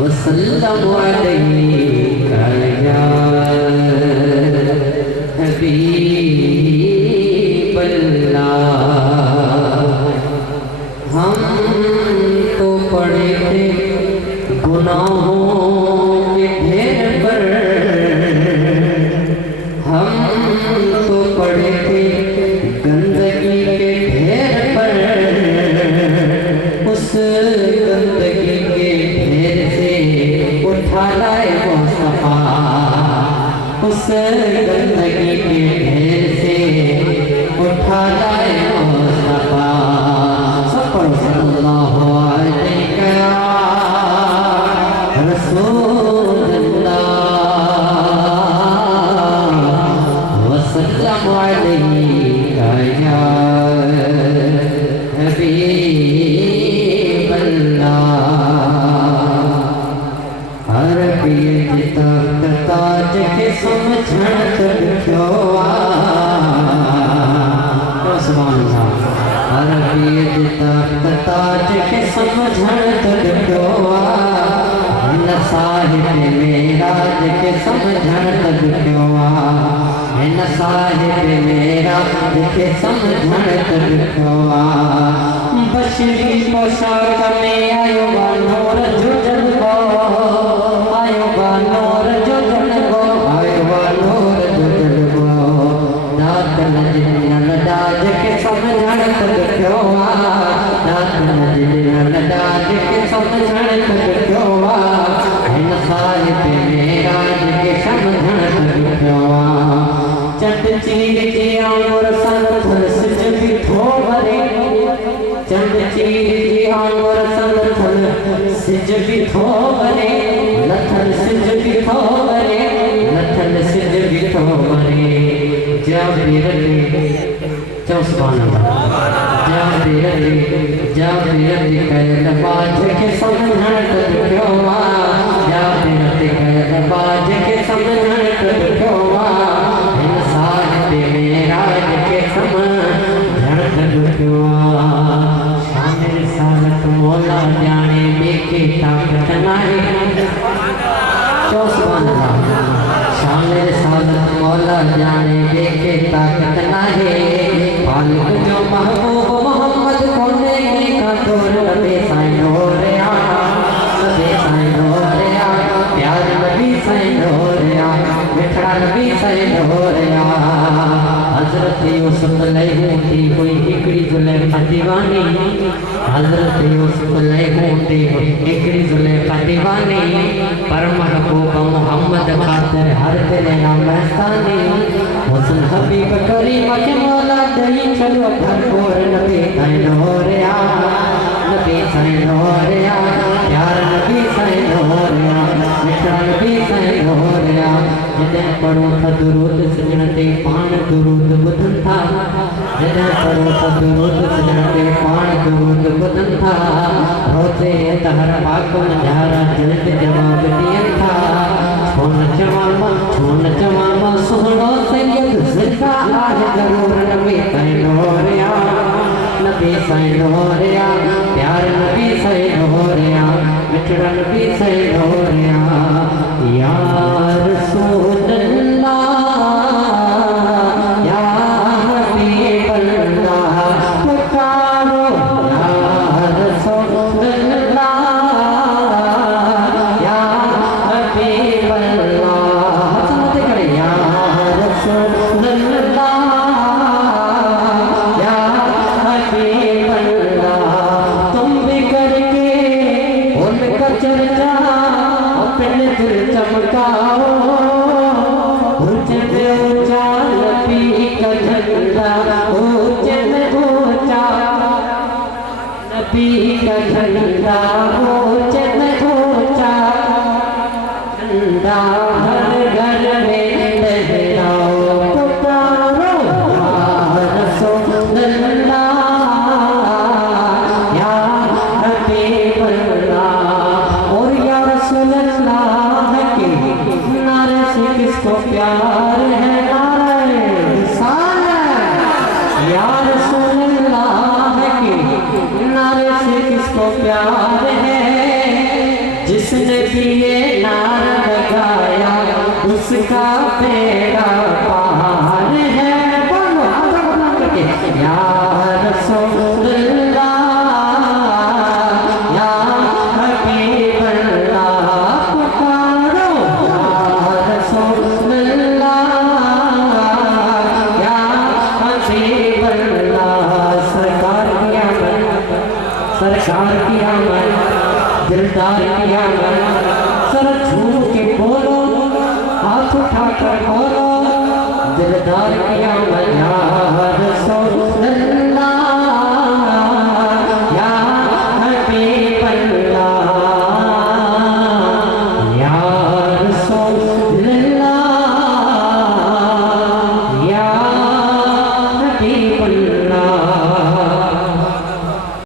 वसल्लम अलैका या हबीबल्लाह। हम तो पड़े थे गुनाहों के ढेर पर, हम तो पड़े थे गंदगी के ढेर पर। उस गंदगी के ढेर से उठा लाए मुस्तफा, उस गंदगी के ढेर से उठा लाए मुस्तफा। सल्लल्लाहु अलैहि रसूलुल्लाह वसल्लम अलैका या हबीबल्लाह। अरबियत तख्त ताज के समझण तक क्यों अरबियत तख्त ताज के समझण तक क्यों न साहिब मेराज के समझण तक क्यों न साहिब मेराज के समझण तक क्यों। बशरी पोशाक में आयो नूर जो जलवो, आयो नूर जो जलवो, आयो नूर जो जलवो। दात नजर दाज के समझण तक क्यों दात नजर दाज के समझण तक क्यों न साहिब मेराज के समझण तक क्यों। चंद चीर के आंगुर सन थल सिज भी थो भरे, चंद चीर के आंगुर सन थल सिज भी थो भरे। लथल सिज भी थो भरे, लथल सिज भी थो भरे। जाबिर कैल बाज के समझण तक क्यों जाबिर कैल बाज के समझण तक क्यों इन साहिब मेराज के समझण तक क्यों। शामिल सालत मौला जाने बेके ताकत नाहे शामिल सालत मौला जाने बेके ताकत नाहे। पालक जो महबूब मोहम्मद कोने का तोर नबी साईं हो रहा, नबी साईं हो रहा, प्यार नबी साईं हो रहा, मिठड़ा नबी साईं हो रहा। हजरत यूसुफ लैगूंदी कोई हिकड़ी जुलेखा दीवानी, हजरत यूसुफ लैगूंदी हिकड़ी जुलेखा दीवानी। पर महबूब मोहम्मद खातिर हर दिल मस्तानी। हुस्न हबीब करीम के मौला दही चलो भरपूर नबी साईं हो रहा, नबी साईं हो रहा, प्यार नबी साईं हो रहा, मिठड़ा नबी साईं हो रहा। जॾहिं पढ़ो त दुरूद सजण ते पाण दुरूद ॿुधनि था, जॾहिं पढ़ो त दुरूद सजण ते पाण दुरूद ॿुधनि था। रोज़े त हर पाक नज़ारा जल्द जवाब ॾियनि था। छो न चवां मां सुहिणो सैयद ज़िंदा आहे ज़रूर नबी साईं हो रहा, नबी साईं हो रहा, प्यार नबी साईं हो रहा, मिठड़ा नबी साईं हो रहा। या रसूलल्लाह या हबीबल्लाह पुकारो या रसूलल्लाह या हबीबल्लाह। समझते करे या रसूलल्लाह या हबीबल्लाह। तुम भी करके उनका चर्चा अपने दिल चमकाओ। ऊंचे में ऊंचा नबी का झंडा, ऊंचे में ऊंचा नबी का झंडा, ऊंचे में ऊंचा झंडा हर घर में लहराओ। पुकारो या रसूलल्लाह या हबीबल्लाह। और या रसूलल्लाह के नारे से किसको प्यार है, नारे निशान है। या रसूलल्लाह के नारे से किसको प्यार है, जिसकी ये नारा लगाया उसका बेड़ा पार है। बोलो हाथ बुलंद करके या रसूलुल्लाह या हबीबल्लाह पुकारो या रसूलुल्लाह या हबीबल्लाह। सरकार की आमद, सरकार की आमद, दिलदार की आमद। सर झूम के बोलो, हाथ उठाकर बोलो, दिलदार की आमद या रसूलुल्लाह।